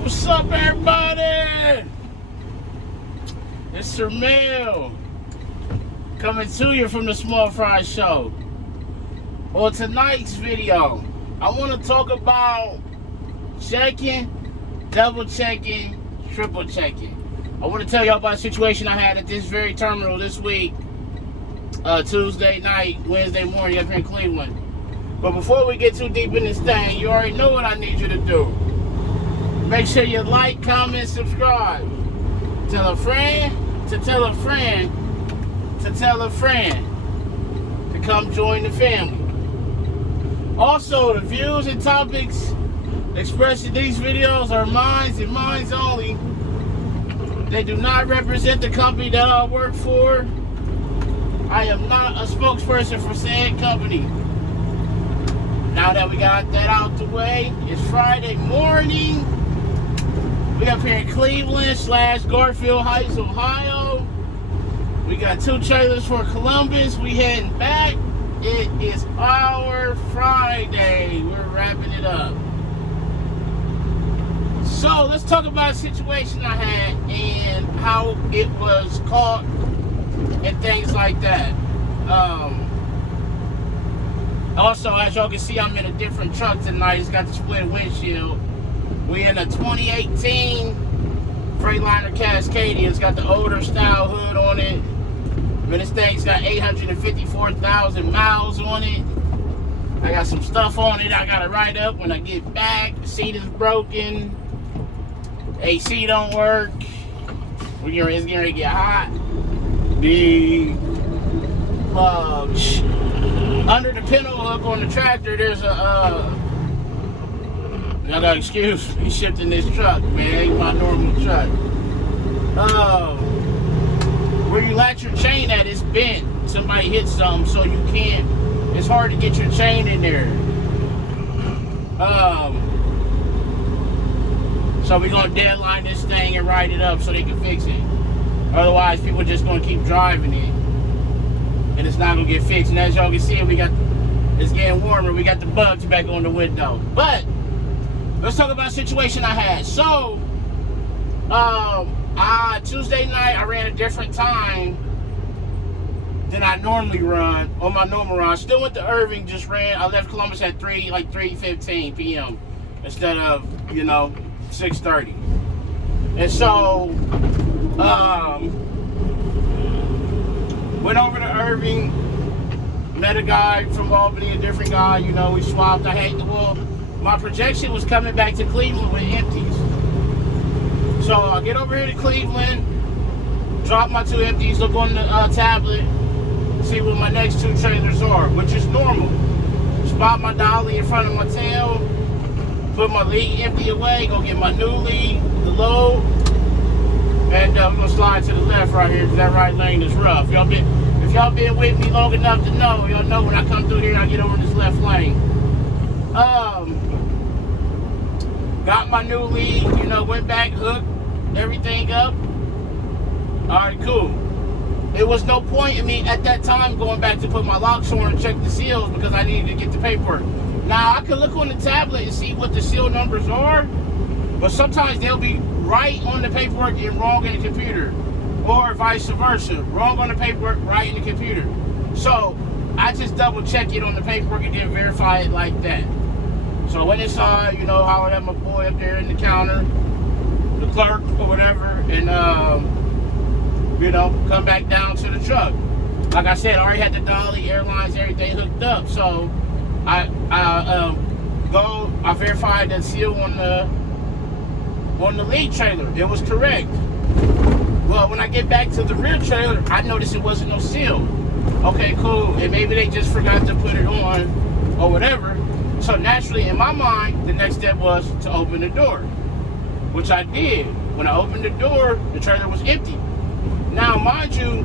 What's up, everybody? It's Sir Mel coming to you from the Small Fry Show. On tonight's video, I want to talk about checking, double checking, triple checking. I want to tell y'all about a situation I had at this very terminal this week, Tuesday night, Wednesday morning up here in Cleveland. But before we get too deep in this thing, you already know what I need you to do. Make sure you like, comment, subscribe. Tell a friend to tell a friend to tell a friend to come join the family. Also, the views and topics expressed in these videos are mine and mine only. They do not represent the company that I work for. I am not a spokesperson for said company. Now that we got that out the way, it's Friday morning. We up here in Cleveland / Garfield Heights, Ohio. We got 2 trailers for Columbus. We heading back. It is our Friday. We're wrapping it up. So let's talk about a situation I had and how it was caught and things like that. Also, as y'all can see, I'm in a different truck tonight. It's got the split windshield. We in a 2018 Freightliner Cascadia. It's got the older style hood on it. But this thing's got 854,000 miles on it. I got some stuff on it I gotta write up when I get back. The seat is broken. AC don't work. It's getting ready to get hot. The under the pintle hook on the tractor, there's a y'all gotta excuse me shifting this truck, man. Ain't my normal truck. Where you latch your chain at is bent. Somebody hit something, so you can't. It's hard to get your chain in there. So we're gonna deadline this thing and write it up so they can fix it. Otherwise, people are just gonna keep driving it, and it's not gonna get fixed. And as y'all can see, it's getting warmer. We got the bugs back on the window. But let's talk about a situation I had. So, Tuesday night, I ran a different time than I normally run on my normal run. Still went to Irving, just ran. I left Columbus at 3:15 p.m. instead of, 6:30. And so, went over to Irving, met a guy from Albany, a different guy, we swapped. My projection was coming back to Cleveland with empties. So I get over here to Cleveland, drop my 2 empties, look on the tablet, see what my next 2 trailers are, which is normal. Spot my dolly in front of my tail, put my lead empty away, go get my new lead, the load, and we're gonna slide to the left right here because that right lane is rough. If y'all been with me long enough to know, y'all know when I come through here, I get over this left lane. Got my new lead, went back, hooked everything up. Alright, cool. There was no point in me at that time going back to put my locks on and check the seals because I needed to get the paperwork. Now, I could look on the tablet and see what the seal numbers are, but sometimes they'll be right on the paperwork and wrong in the computer. Or vice versa. Wrong on the paperwork, right in the computer. So, I just double check it on the paperwork and then verify it like that. So I went inside, hollered at my boy up there in the counter, the clerk or whatever, and, come back down to the truck. Like I said, I already had the dolly, airlines, everything hooked up. So I verified that seal on the lead trailer. It was correct. Well, when I get back to the rear trailer, I noticed it wasn't no seal. Okay, cool. And maybe they just forgot to put it on or whatever. So naturally, in my mind, the next step was to open the door, which I did. When I opened the door, the trailer was empty. Now, mind you,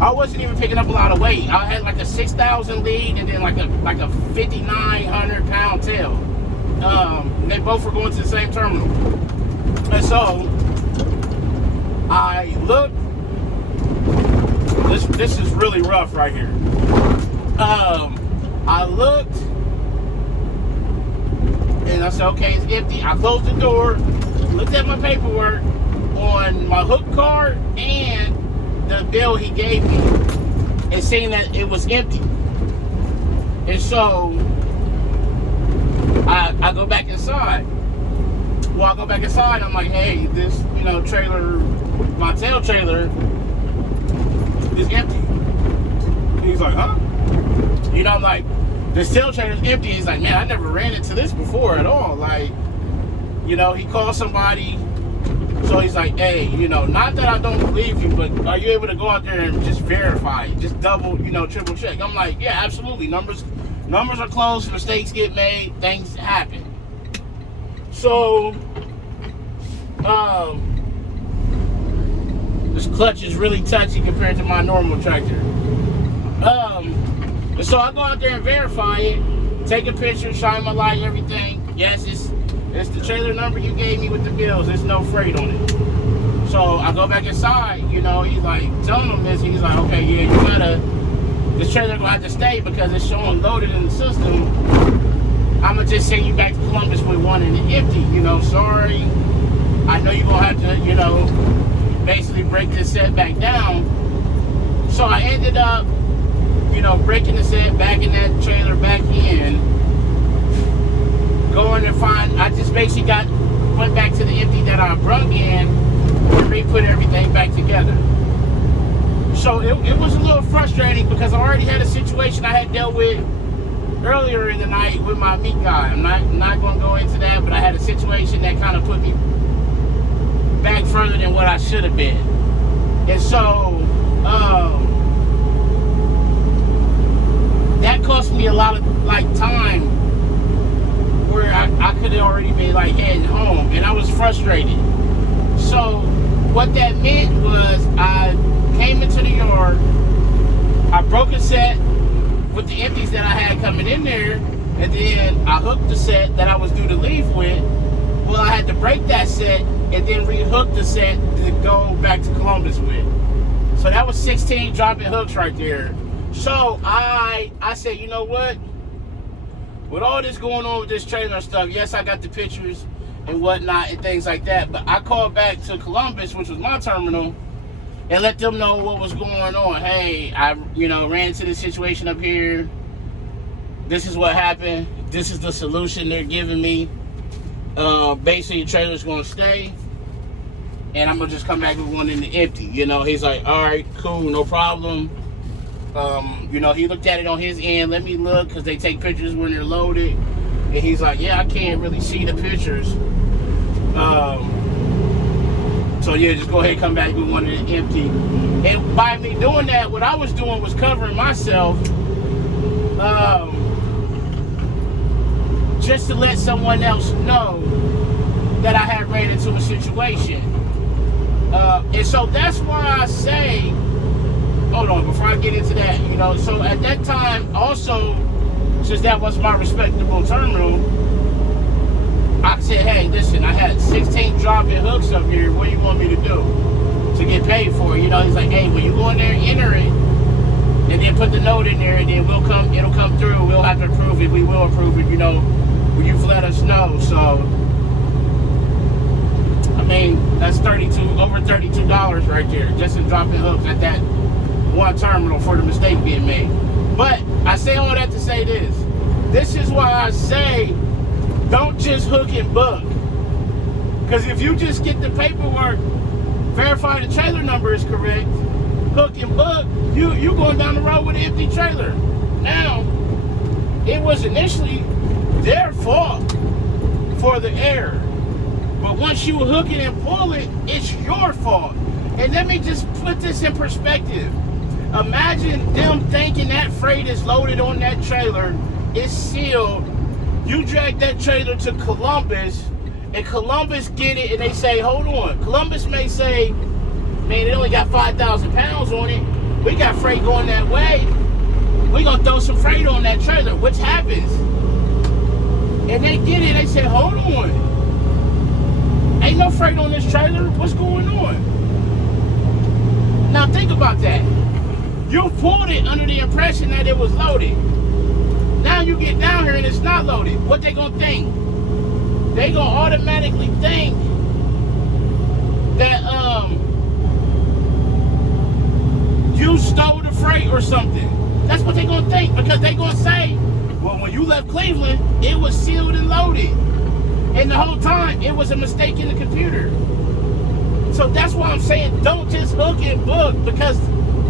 I wasn't even picking up a lot of weight. I had like a 6,000 lead and then like a 5,900 pound tail. They both were going to the same terminal. And so I looked. This is really rough right here. I looked And I said, okay, it's empty. I closed the door, looked at my paperwork on my hook card and the bill he gave me, and saying that it was empty. And so I go back inside. Well, I go back inside, I'm like, hey, this, trailer, my tail trailer is empty. He's like, huh? I'm like, this tail trailer's empty. He's like, man, I never ran into this before at all. Like, he called somebody. So he's like, hey, not that I don't believe you, but are you able to go out there and just verify, just double, triple check? I'm like, yeah, absolutely. Numbers are closed, mistakes get made, things happen. So, this clutch is really touchy compared to my normal tractor. So I go out there and verify it, take a picture, shine my light, everything. Yes, it's the trailer number you gave me with the bills. There's no freight on it. So I go back inside, he's like telling him this. He's like, okay, yeah, this trailer gonna have to stay because it's showing loaded in the system. I'm gonna just send you back to Columbus with one and empty. Sorry. I know you're gonna have to, basically break this set back down. So I ended up, breaking the set, backing that trailer back in, going to find, I just basically went back to the empty that I brung in and re-put everything back together. So it was a little frustrating because I already had a situation I had dealt with earlier in the night with my meat guy. I'm not going to go into that, but I had a situation that kind of put me back further than what I should have been. And so that cost me a lot of time where I could have already been heading home, and I was frustrated. So what that meant was I came into the yard, I broke a set with the empties that I had coming in there, and then I hooked the set that I was due to leave with. Well, I had to break that set and then rehook the set to go back to Columbus with. So that was 16 dropping hooks right there. So I said, you know what? With all this going on with this trailer stuff, yes, I got the pictures and whatnot and things like that, but I called back to Columbus, which was my terminal, and let them know what was going on. Hey, I ran into this situation up here. This is what happened. This is the solution they're giving me. Basically, the trailer's going to stay, and I'm going to just come back with one in the empty. He's like, all right, cool, no problem. He looked at it on his end, let me look, because they take pictures when they're loaded. And he's like, yeah, I can't really see the pictures. So yeah, just go ahead and come back with one in the empty. And by me doing that, what I was doing was covering myself, just to let someone else know that I had ran into a situation. And so that's why I say, hold on, before I get into that, so at that time, also, since that was my respectable terminal, I said, hey, listen, I had 16 drop-in hooks up here. What do you want me to do to get paid for it? He's like, hey, when you go in there and enter it, and then put the note in there, and then it'll come through. We'll have to approve it. We will approve it, when you've let us know. So, I mean, that's over $32 right there, just in drop-in hooks at that one terminal for the mistake being made. But I say all that to say this. This is why I say don't just hook and book. Because if you just get the paperwork, verify the trailer number is correct, hook and book, you going down the road with an empty trailer. Now, it was initially their fault for the error. But once you hook it and pull it, it's your fault. And let me just put this in perspective. Imagine them thinking that freight is loaded on that trailer, it's sealed. You drag that trailer to Columbus, and Columbus get it, and they say, hold on. Columbus may say, man, it only got 5,000 pounds on it. We got freight going that way. We're going to throw some freight on that trailer, which happens. And they get it, they say, hold on. Ain't no freight on this trailer. What's going on? Now think about that. You pulled it under the impression that it was loaded. Now you get down here and it's not loaded. What they gonna think? they gonna automatically think that you stole the freight or something. That's what they gonna think, because they gonna say, well, when you left Cleveland, it was sealed and loaded, and the whole time it was a mistake in the computer. So that's why I'm saying, don't just hook and book, because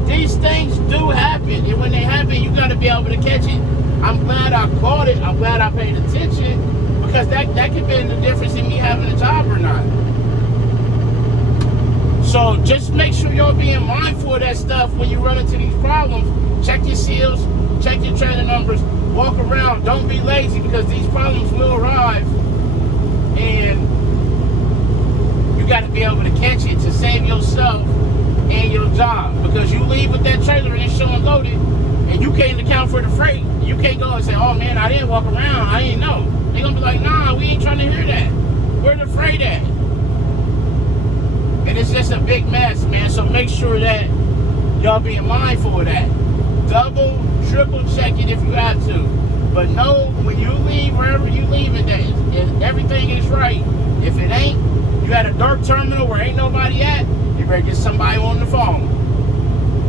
these things do happen, and when they happen, you got to be able to catch it. I'm glad I caught it. I'm glad I paid attention, because that could be the difference in me having a job or not. So just make sure you're being mindful of that stuff when you run into these problems. Check your seals, check your trailer numbers, walk around. Don't be lazy, because these problems will arrive, and you got to be able to catch it to save yourself and your job. Because you leave with that trailer and it's showing loaded, and you can't account for the freight. You can't go and say, oh man, I didn't walk around, I didn't know. They're gonna be like, nah, we ain't trying to hear that. Where the freight at? And it's just a big mess, man. So make sure that y'all being mindful of that. Double, triple check it if you have to. But know when you leave, wherever you leave it, that everything is right. If it ain't, you at a dark terminal where ain't nobody at, you better get somebody on the phone.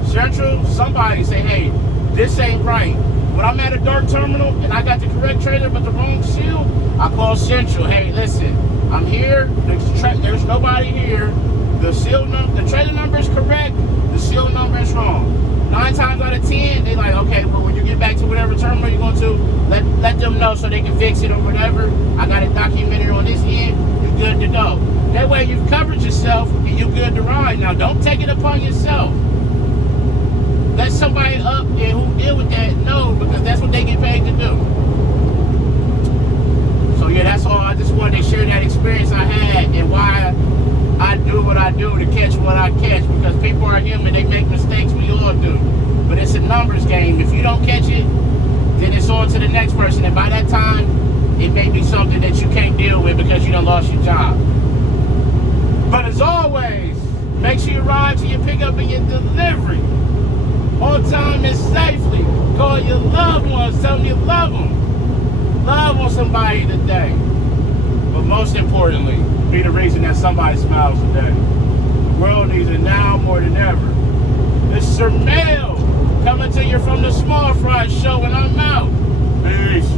Central, somebody say, hey, this ain't right. When I'm at a dark terminal and I got the correct trailer but the wrong seal, I call Central. Hey, listen, I'm here. There's nobody here. The trailer number is correct. The seal number is wrong. 9 times out of 10, they like, okay, well, when you get back to whatever terminal you're going to, let them know so they can fix it or whatever. I got it documented on this end. You're good to go. That way you've covered yourself and you're good to ride. Now, don't take it upon yourself. Let somebody up and who deal with that know, because that's what they get paid to do. So yeah, that's all. I just wanted to share that experience I had and why I do what I do to catch what I catch, because people are human, they make mistakes, we all do. But it's a numbers game. If you don't catch it, then it's on to the next person, and by that time, it may be something that you can't deal with because you done lost your job. But as always, make sure you ride to your pickup and your delivery on time and safely. Call your loved ones, tell them you love them. Love on somebody today. But most importantly, be the reason that somebody smiles today. The world needs it now more than ever. It's Sir Mel coming to you from the Small Fry Show, and I'm out. Peace.